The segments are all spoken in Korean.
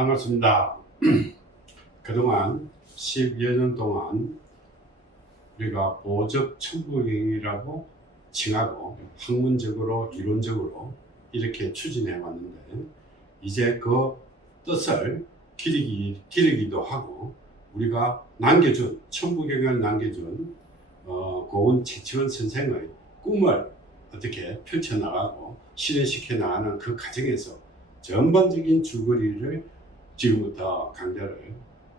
반갑습니다. 그동안 10여 년 동안 우리가 보적 천부경이라고 칭하고 학문적으로 이론적으로 이렇게 추진해 왔는데, 이제 그 뜻을 기리기도 하고 우리가 남겨준 천부경을 남겨준 고은 최치원 선생의 꿈을 어떻게 펼쳐나가고 실현시켜 나가는 그 과정에서 전반적인 줄거리를 지금부터 강좌를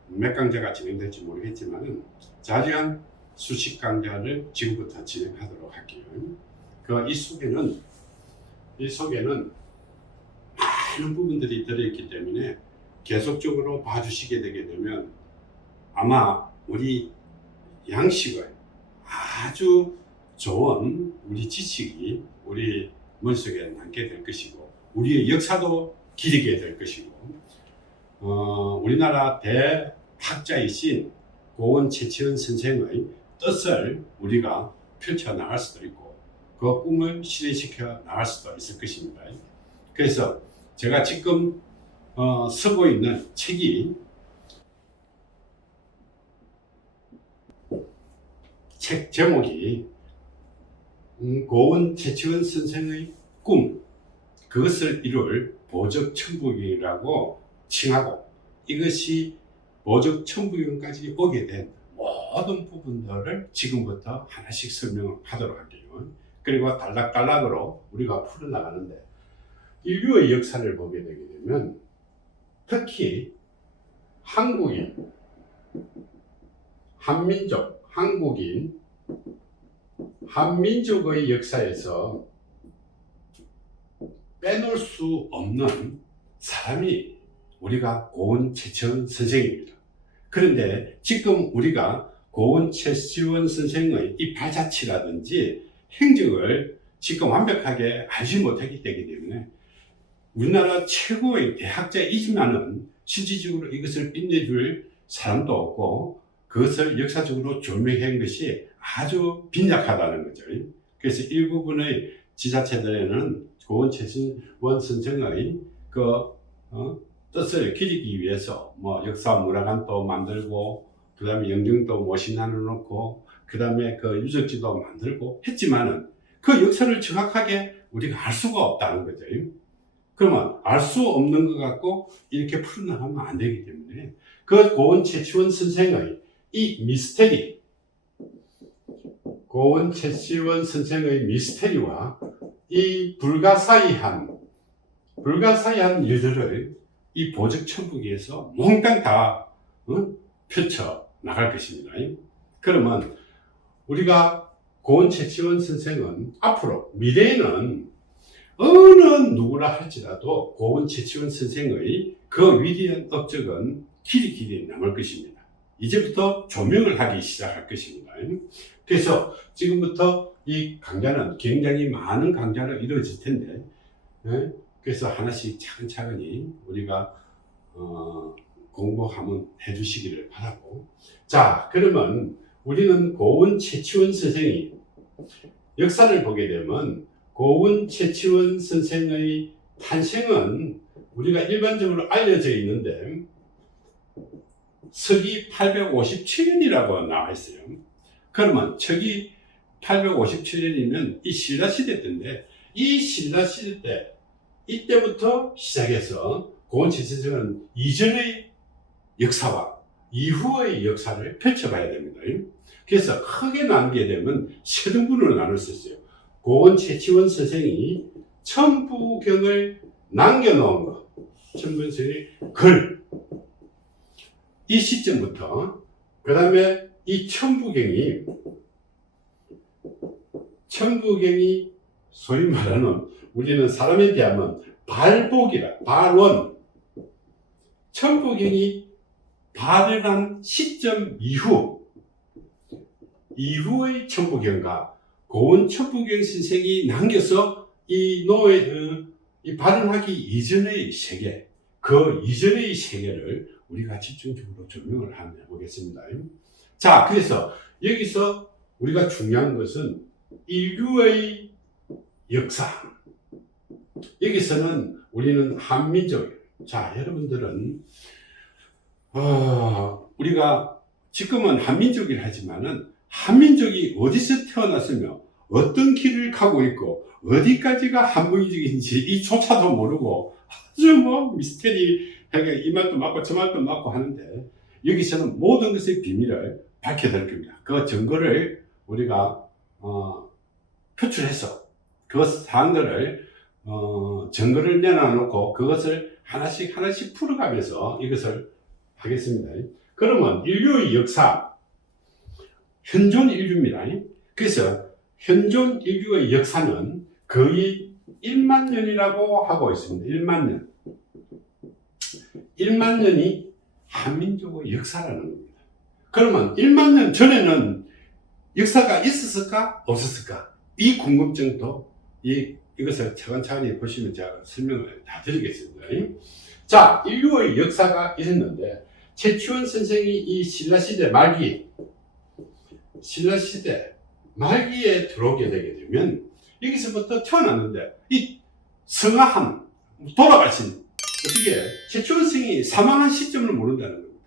몇 강좌가 진행될지 모르겠지만 자세한 수십 강좌를 지금부터 진행하도록 할게요. 이 속에는 많은 부분들이 들어있기 때문에 계속적으로 봐주시게 되게 되면 아마 우리 양식을 아주 좋은 우리 지식이 우리 머릿속에 남게 될 것이고, 우리의 역사도 기리게 될 것이고, 우리나라 대학자이신 고은 최치원 선생의 뜻을 우리가 펼쳐나갈 수도 있고 그 꿈을 실현시켜 나갈 수도 있을 것입니다. 그래서 제가 지금 쓰고 있는 책이, 책 제목이 고은 최치원 선생의 꿈, 그것을 이룰 보적 천부경이라고 칭하고, 이것이 보적 천부경까지 오게 된 모든 부분들을 지금부터 하나씩 설명하도록 할게요. 그리고 단락단락으로 우리가 풀어나가는데, 인류의 역사를 보게 되게 되면 특히 한국인, 한민족, 한국인, 한민족의 역사에서 빼놓을 수 없는 사람이 우리가 고은 최치원 선생입니다. 그런데 지금 우리가 고은 최치원 선생의 이 발자취라든지 행적을 지금 완벽하게 알지 못하기 때문에 우리나라 최고의 대학자이지만은 실질적으로 이것을 빛내줄 사람도 없고 그것을 역사적으로 조명한 것이 아주 빈약하다는 거죠. 그래서 일부분의 지자체들에는 고은 최치원 선생의 뜻을 기리기 위해서 역사 문화관도 만들고, 그 다음에 영정도 모신하여 놓고, 그 다음에 유적지도 만들고 했지만은 그 역사를 정확하게 우리가 알 수가 없다는 거죠. 그러면 알 수 없는 것 같고 이렇게 풀어나가면 안 되기 때문에 그 고은 최치원 선생의 이 미스테리, 고은 최치원 선생의 미스테리와 이 불가사의한 일들을 이 보적 천부경에서 몽땅 다 펼쳐 나갈 것입니다. 그러면 우리가 고은 최치원 선생은 앞으로 미래에는 어느 누구라 할지라도 고은 최치원 선생의 그 위대한 업적은 길이 남을 것입니다. 이제부터 조명을 하기 시작할 것입니다. 그래서 지금부터 이 강좌는 굉장히 많은 강좌로 이루어질 텐데, 그래서 하나씩 차근차근히 우리가 공부하면 해주시기를 바라고, 자, 그러면 우리는 고은 최치원 선생이 역사를 보게 되면 고은 최치원 선생의 탄생은 우리가 일반적으로 알려져 있는데 서기 857년이라고 나와 있어요. 그러면 서기 857년이면 이 신라시대 때인데, 이 신라시대 때 이때부터 시작해서 고은 최치원은 이전의 역사와 이후의 역사를 펼쳐봐야 됩니다. 그래서 크게 나누게 되면 세 등분으로 나눌 수 있어요. 고은 최치원 선생이 천부경을 남겨놓은 것, 천부경 선생의 글, 이 시점부터, 그 다음에 이 천부경이 소위 말하는, 우리는 사람에 대하면 발원, 천부경이 발현한 시점 이후의 천부경과 고은 천부경 선생이 남겨서 이 발현하기 이전의 세계, 그 이전의 세계를 우리가 집중적으로 조명을 한번 해보겠습니다. 자, 그래서 여기서 우리가 중요한 것은 인류의 역사. 여기서는 우리는 한민족, 자, 여러분들은 우리가 지금은 한민족이라 하지만은 한민족이 어디서 태어났으며 어떤 길을 가고 있고 어디까지가 한민족인지 이조차도 모르고 아주 뭐 미스테리하게 이 말도 맞고 저 말도 맞고 하는데, 여기서는 모든 것의 비밀을 밝혀드릴 겁니다. 그 증거를 우리가 표출해서 그 사항들을 증거를 내놔놓고 그것을 하나씩 하나씩 풀어가면서 이것을 하겠습니다. 그러면 인류의 역사, 현존 인류입니다. 그래서 현존 인류의 역사는 거의 1만 년이라고 하고 있습니다. 1만 년. 1만 년이 한민족의 역사라는 겁니다. 그러면 1만 년 전에는 역사가 있었을까? 없었을까? 이 궁금증도 이것을 차근차근히 보시면 제가 설명을 다 드리겠습니다. 자, 인류의 역사가 있었는데, 최치원 선생이 이 신라시대 말기에 들어오게 되게 되면, 여기서부터 태어났는데, 이 성화함, 돌아가신, 어떻게, 최치원 선생이 사망한 시점을 모른다는 겁니다.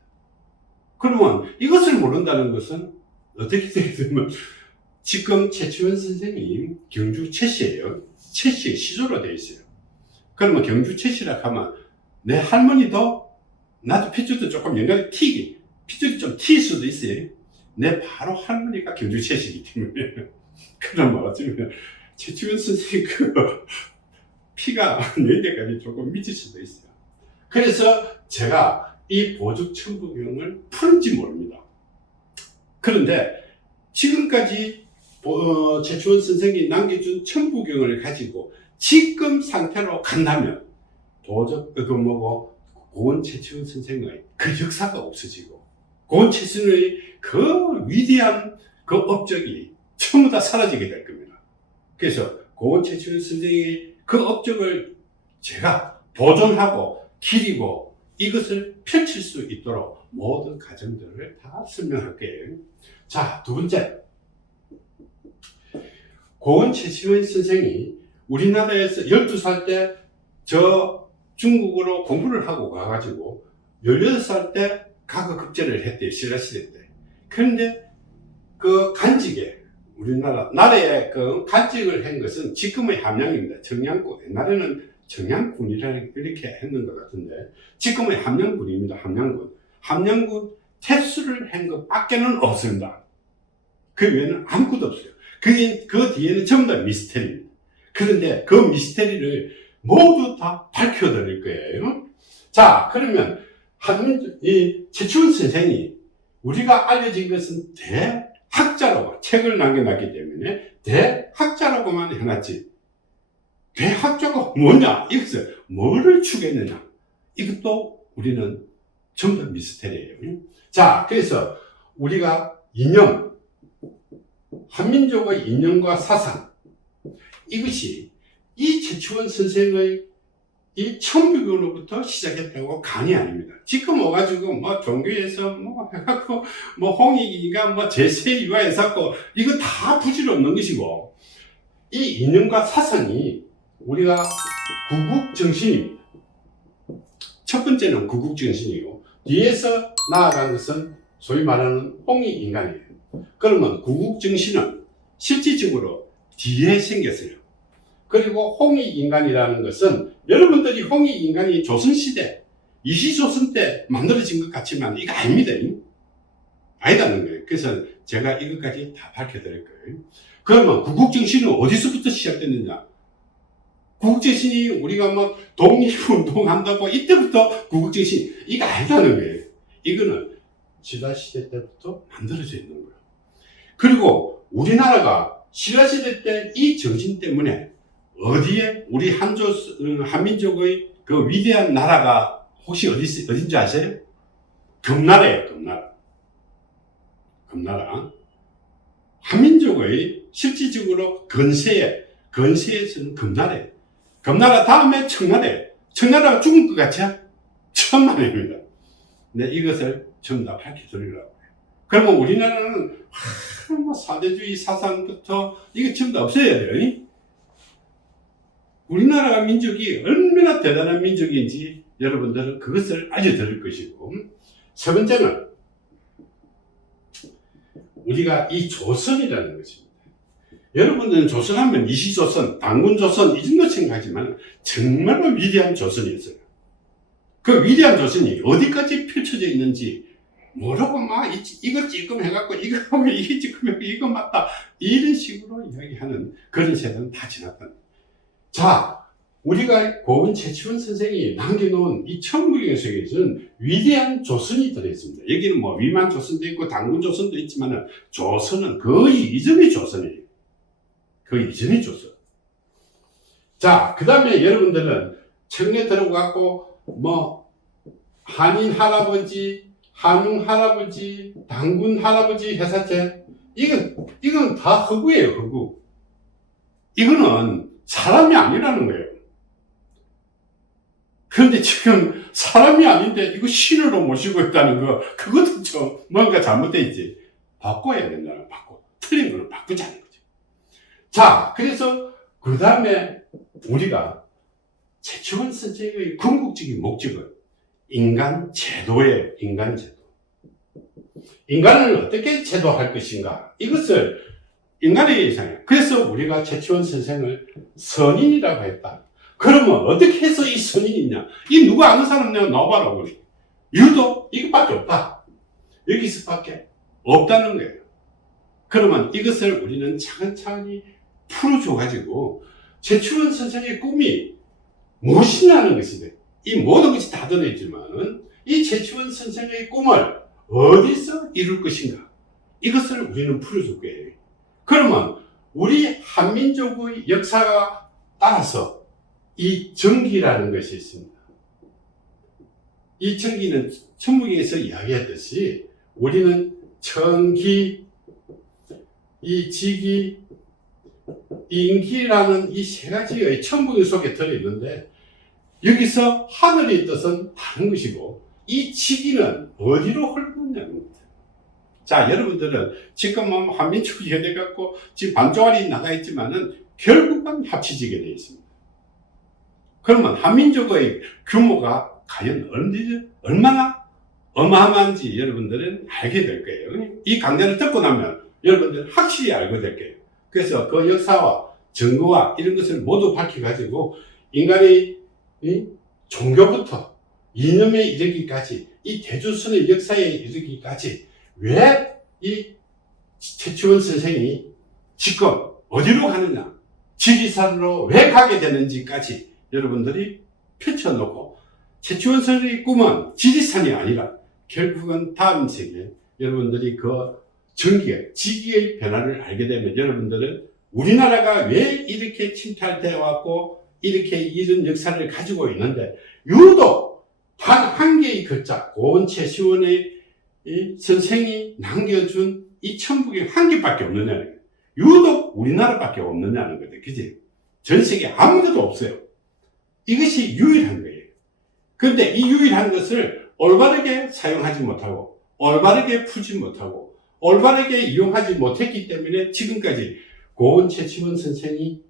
그러면 이것을 모른다는 것은 어떻게 되게 되면, 지금 최치원 선생이 경주 최씨예요. 최씨의 시조로 되어 있어요. 그러면 경주 최씨라 하면 내 할머니도 나도 핏줄도 조금 연관이 핏줄이 좀 튈 수도 있어요. 내 바로 할머니가 경주 최씨이기 때문에. 그러면 어쩌면 최치원 선생이 그 피가 뇌대까지 조금 미칠 수도 있어요. 그래서 제가 이 보죽 천부경을 푸는지 모릅니다. 그런데 지금까지 최치원 선생이 남겨준 천부경을 가지고 지금 상태로 간다면 도적 고원 최치원 선생의 그 역사가 없어지고 고원 최치원의 그 위대한 그 업적이 전부 다 사라지게 될 겁니다. 그래서 고원 최치원 선생의 그 업적을 제가 보존하고 기리고 이것을 펼칠 수 있도록 모든 과정들을 다 설명할 거예요. 자, 두 번째. 고원 최치원 선생이 우리나라에서 12살 때 저 중국으로 공부를 하고 가가지고 18살 때 가거급제를 했대요. 신라시대 때. 그런데 그 간직에 우리나라 나라에 그 간직을 한 것은 지금의 함양입니다. 청양군. 옛날에는 청양군이라 이렇게 했는 것 같은데 지금의 함양군입니다. 함양군 퇴수를 한 것밖에는 없습니다. 그 외에는 아무것도 없어요. 그 뒤에는 전부 다 미스테리입니다. 그런데 그 미스테리를 모두 다 밝혀드릴 거예요. 자, 그러면 이 최치원 선생이 우리가 알려진 것은 대학자라고 책을 남겨놨기 때문에 대학자라고만 해놨지, 대학자가 뭐냐, 이것을 뭐를 추구했느냐, 이것도 우리는 전부 다 미스테리예요. 자, 그래서 우리가 이념, 한민족의 이념과 사상, 이것이 이 최치원 선생의 이 천부교로부터 시작했다고 간이 아닙니다. 지금 와가지고 뭐 종교에서 뭐 해갖고 뭐 홍익이가 뭐 제세 유화했었고 이거 다 부질없는 것이고, 이 이념과 사상이 우리가 구국정신입니다. 첫 번째는 구국정신이고 뒤에서 나아간 것은 소위 말하는 홍익인간이에요. 그러면 구국정신은 실질적으로 뒤에 생겼어요. 그리고 홍익인간이라는 것은 여러분들이 홍익인간이 조선시대, 이시조선 때 만들어진 것 같지만 이거 아닙니다. 아니다는 거예요. 그래서 제가 이것까지 다 밝혀드릴 거예요. 그러면 구국정신은 어디서부터 시작됐느냐? 구국정신이 우리가 막 독립운동 한다고 이때부터 구국정신, 이거 아니다는 거예요. 이거는 신라시대 때부터 만들어져 있는 거예요. 그리고 우리나라가 신라시대 때 이 정신 때문에 어디에 우리 한민족의 그 위대한 나라가 혹시 어딘지 아세요? 금나라예요. 금나라. 한민족의 실질적으로 건세에서는 금나라예요. 금나라 다음에 청나라예요. 청나라가 죽은 것 같죠? 천만입니다. 네, 이것을 전부 다 밝혀드리려고 해요. 그러면 우리나라는 뭐 사대주의 사상부터 이거 전부 다 없애야 돼요. 우리나라 민족이 얼마나 대단한 민족인지 여러분들은 그것을 알려드릴 것이고, 세 번째는 우리가 이 조선이라는 것입니다. 여러분들은 조선하면 이시조선, 당군조선 이 정도 생각하지만 정말로 위대한 조선이었어요. 그 위대한 조선이 어디까지 펼쳐져 있는지 모르고 막 이거 찔끔 해갖고 이거 하면 이게 찔끔 이거 맞다 이런 식으로 이야기하는 그런 세대는 다 지났다. 자, 우리가 고은 최치원 선생이 남겨놓은 이 천부경 속에서는 위대한 조선이 들어있습니다. 여기는 뭐 위만 조선도 있고 당군 조선도 있지만 조선은 거의 이전의 조선이에요. 그 이전의 조선. 자, 그 다음에 여러분들은 청에 들어가고 뭐 한인 할아버지, 한웅 할아버지, 당군 할아버지 회사체 이건 다 허구예요. 허구. 이거는 사람이 아니라는 거예요. 그런데 지금 사람이 아닌데 이거 신으로 모시고 있다는 거, 그것도 좀 뭔가 잘못돼 있지. 바꿔야 된다는, 틀린 거는 바꾸자는 거죠. 자, 그래서 그 다음에 우리가 최치원 선생의 궁극적인 목적은 인간 제도예요. 인간 제도. 인간을 어떻게 제도할 것인가, 이것을 인간의 이상이에요. 그래서 우리가 최치원 선생을 선인이라고 했다. 그러면 어떻게 해서 이 선인이냐? 이 누구 아는 사람 내가 나와봐라고 그래. 이유도 이것밖에 없다. 여기서밖에 없다는 거예요. 그러면 이것을 우리는 차근차근히 풀어줘가지고 최치원 선생의 꿈이 무엇이냐는 것인데, 이 모든 것이 다 들어있지만은 이 최치원 선생의 꿈을 어디서 이룰 것인가, 이것을 우리는 풀어줄 거예요. 그러면 우리 한민족의 역사가 따라서 이 정기라는 것이 있습니다. 이 정기는 천부경에서 이야기했듯이 우리는 청기, 이 지기, 인기라는 이 세 가지의 천부경 속에 들어있는데, 여기서 하늘의 뜻은 다른 것이고 이 지기는 어디로 흘러느냐는 겁니다. 자, 여러분들은 지금 한민족이 해돼갖고 지금 반조알이 나가 있지만은 결국은 합치지게 되어 있습니다. 그러면 한민족의 규모가 과연 얼마나 어마어마한지 여러분들은 알게 될 거예요. 이 강좌를 듣고 나면 여러분들은 확실히 알게 될 거예요. 그래서 그 역사와 증거와 이런 것을 모두 밝혀가지고 인간의 종교부터 이념에 이르기까지, 이 대조선의 역사에 이르기까지 왜 이 최치원 선생이 지금 어디로 가느냐, 지리산으로 왜 가게 되는지까지 여러분들이 펼쳐놓고, 최치원 선생의 꿈은 지리산이 아니라 결국은 다음 세기에 여러분들이 그 전기의, 지기의 변화를 알게 되면 여러분들은 우리나라가 왜 이렇게 침탈되어 왔고 이렇게 이런 역사를 가지고 있는데 유독 단 한 개의 글자, 고은 최치원의 이 선생이 남겨준 이 천부경 한 개밖에 없느냐는 거예요. 유독 우리나라밖에 없느냐는 거죠. 그지? 전 세계 아무데도 없어요. 이것이 유일한 거예요. 그런데 이 유일한 것을 올바르게 사용하지 못하고, 올바르게 풀지 못하고, 올바르게 이용하지 못했기 때문에 지금까지 고은 최치원 선생이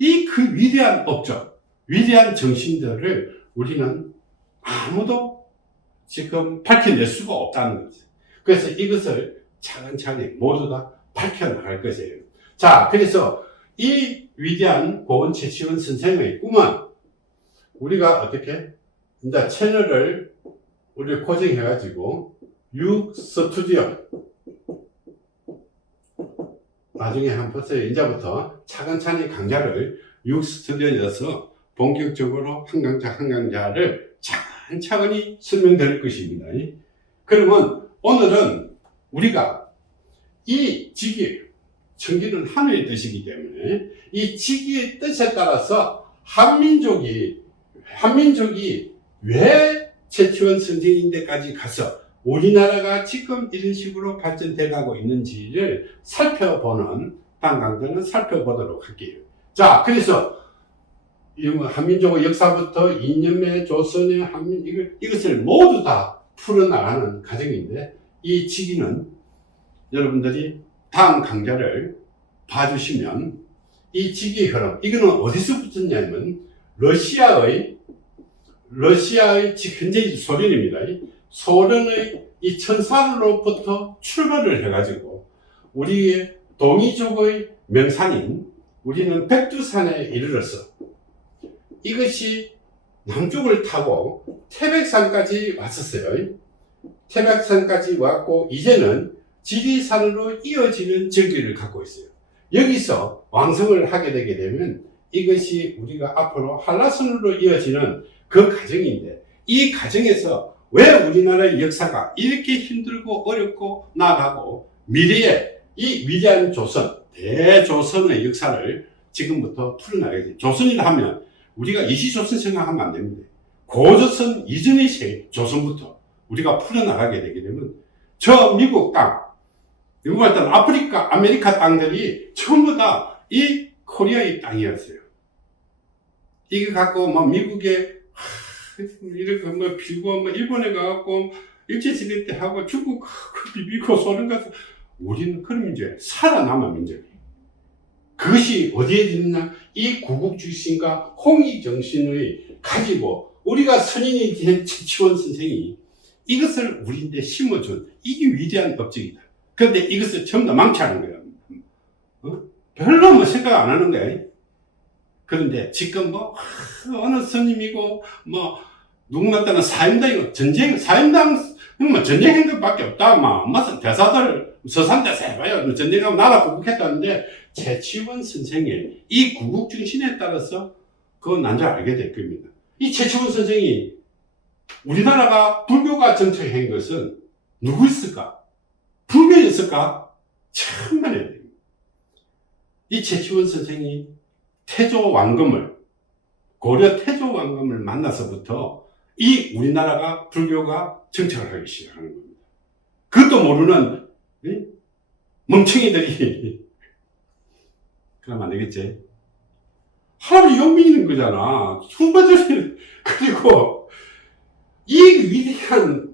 이 그 위대한 업적, 위대한 정신들을 우리는 아무도 지금 밝혀낼 수가 없다는 거죠. 그래서 이것을 차근차근히 모두 다 밝혀나갈 것이에요. 자, 그래서 이 위대한 고은 최치원 선생의 꿈은 우리가 어떻게 이제 채널을 우리 고정해가지고 스튜디오 나중에 한번 보세요. 이제부터 차근차근히 강좌를 스튜디오에서 본격적으로 한 강좌 한 강좌를 차근차근히 설명드릴 것입니다. 그러면 오늘은 우리가 이 지기, 천기는 하늘의 뜻이기 때문에 이 지기의 뜻에 따라서 한민족이 왜 최치원 선생인데까지 가서 우리나라가 지금 이런 식으로 발전돼 가고 있는지를 살펴보는 다음 강좌는 살펴보도록 할게요. 자, 그래서 한민족의 역사부터 이념의 조선의 한민, 이것을 모두 다 풀어나가는 과정인데, 이 지기는 여러분들이 다음 강좌를 봐주시면 이 지기의 흐름, 이거는 어디서 붙었냐면 러시아의 러시아의 현재 소련입니다. 소련의 이 천사로부터 출발을 해가지고 우리의 동이족의 명산인 우리는 백두산에 이르러서 이것이 남쪽을 타고 태백산까지 왔었어요. 태백산까지 왔고 이제는 지리산으로 이어지는 절기를 갖고 있어요. 여기서 왕성을 하게 되게 되면 이것이 우리가 앞으로 한라산으로 이어지는 그 과정인데, 이 과정에서 왜 우리나라의 역사가 이렇게 힘들고 어렵고 나가고 미래에 이 위대한 조선, 대조선의 역사를 지금부터 풀어나가야지. 조선이라 하면 우리가 이시조선 생각하면 안 됩니다. 고조선 이전의 조선부터 우리가 풀어나가게 되게 되면 저 미국 땅, 미국의 땅, 아프리카, 아메리카 땅들이 전부 다 이 코리아의 땅이었어요. 이거 갖고 뭐 미국에 이렇게 뭐 빌고 뭐 일본에 가갖고 일제시대 때 하고 중국 비비고 소련 가서 우리는 그런 민족이에요. 살아남은 민족이에요. 그것이 어디에 있느냐? 이 구국주의심과 홍익정신을 가지고 우리가 선인이 된 최치원 선생이 이것을 우리한테 심어준 이게 위대한 업적이다. 그런데 이것을 전부 다 망치하는 거예요. 별로 뭐 생각 안 하는 거예요. 그런데 지금 뭐 어느 스님이고 뭐 누군가한테는 사임당이고 사임당 뭐 전쟁 행동밖에 없다. 막 무슨 대사들 서산대사 해봐요. 전쟁하고 나라 구국했다는데 최치원 선생의 이 구국 정신에 따라서 그건 난줄 알게 될 겁니다. 이 최치원 선생이 우리나라가 불교가 정착한 것은 누구였을까? 불교였을까? 참만해야 됩니다. 이 최치원 선생이 태조 왕금을, 고려 태조 왕금을 만나서부터 이 우리나라가 불교가 정착을 하기 시작하는 겁니다. 그것도 모르는 멍청이들이 그러면 안 되겠지? 할아버지 영민인 거잖아. 후배들이. 그리고 이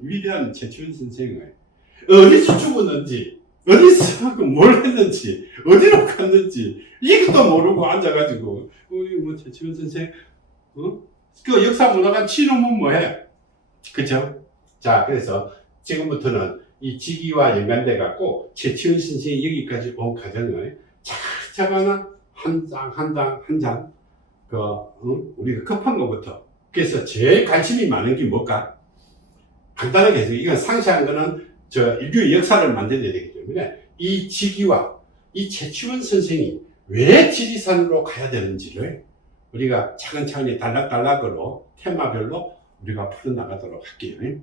위대한 최치원 선생을 어디서 죽었는지, 어디서 뭘 했는지, 어디로 갔는지, 이것도 모르고 앉아가지고, 우리 뭐 최치원 선생, 그 역사 문화관 치료면 뭐해? 그쵸? 자, 그래서 지금부터는 이 지기와 연관돼 갖고 최치원 선생이 여기까지 온 과정을 차근차근 한 장, 우리가 급한 것부터. 그래서 제일 관심이 많은 게 뭘까? 간단하게 해서 이건 상세한 거는 인류의 역사를 만들어야 되기 때문에 이 지기와 이 최치원 선생이 왜 지리산으로 가야 되는지를 우리가 차근차근히 단락단락으로 테마별로 우리가 풀어나가도록 할게요.